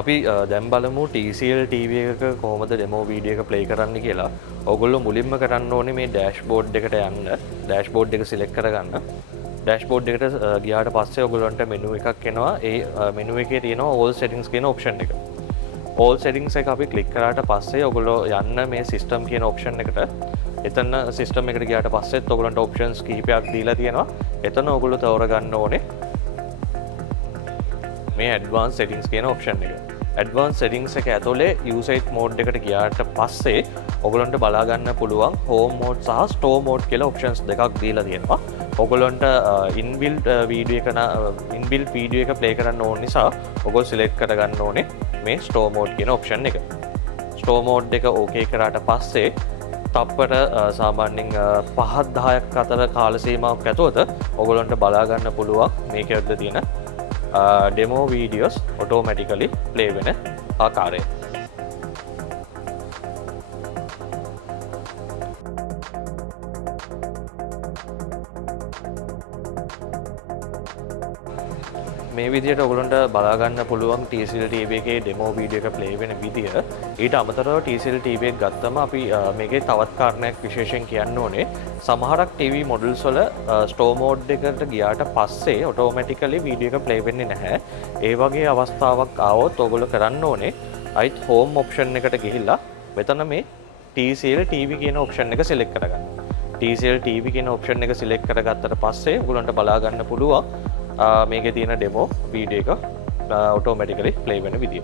අපි දැන් බලමු TCL TV එකක කොහොමද ඩෙමෝ වීඩියෝ එක ප්ලේ කරන්න කියලා. ඔයගොල්ලෝ මුලින්ම කරන්න ඕනේ මේ ඩෑෂ්බෝඩ් එකට යන්න. ඩෑෂ්බෝඩ් එක සිලෙක්ට් කරගන්න. ඩෑෂ්බෝඩ් එකට ගියාට පස්සේ ඔයගොල්ලන්ට මෙනු එකක් එනවා. ඒ මෙනු එකේ තියෙනවා all settings කියන ඔප්ෂන් එක. all settings එක අපි ක්ලික් කරාට පස්සේ ඔයගොල්ලෝ යන්න මේ system කියන ඔප්ෂන් එකට. එතන system එකට ගියාට පස්සෙත් ඔයගොල්ලන්ට options කිහිපයක් දීලා තියෙනවා. එතන ඔයගොල්ලෝ තෝරගන්න ඕනේ මේ advanced settings කියන option එක. advanced settings එක ඇතුලේ usage mode එකට ගියාට පස්සේ ඔයගොල්ලන්ට බලා ගන්න පුළුවන් home mode සහ store mode කියලා options දෙකක් දීලා තියෙනවා. ඔයගොල්ලන්ට inbuilt video එක play කරන්න ඕන නිසා ඔයගොල්ලෝ select කරගන්න ඕනේ මේ store mode කියන option එක. store mode එක okay කරාට පස්සේ තප්පර සාමාන්‍යයෙන් 5-10ක් අතර කාල සීමාවක් ඇතුළත ඔයගොල්ලන්ට බලා ගන්න පුළුවන් මේකේ ඇතුළේ තියෙන demo videos automatically play වෙන ආකාරය. මේ විදිහට ඔයගොල්ලන්ට බලා ගන්න පුළුවන් TCL TV එකේ demo video එක play වෙන විදිය. ඊට අමතරව TCL TV එක ගත්තම අපි මේකේ තවත් කාරණයක් විශේෂයෙන් කියන්න ඕනේ. සමහරක් TV models වල store mode එකට ගියාට පස්සේ automatically video එක play වෙන්නේ නැහැ. ඒ වගේ අවස්ථාවක් ආවොත් ඔයගොල්ලෝ කරන්න ඕනේ අයිත් home option එකට ගිහිල්ලා මෙතන මේ TCL TV කියන option එක select කරගන්න. TCL TV කියන option එක select කරගත්තට පස්සේ ඔයගොල්ලන්ට බලා ගන්න පුළුවන් මේකේ තියෙන demo video එක automatically play වෙන විදිය.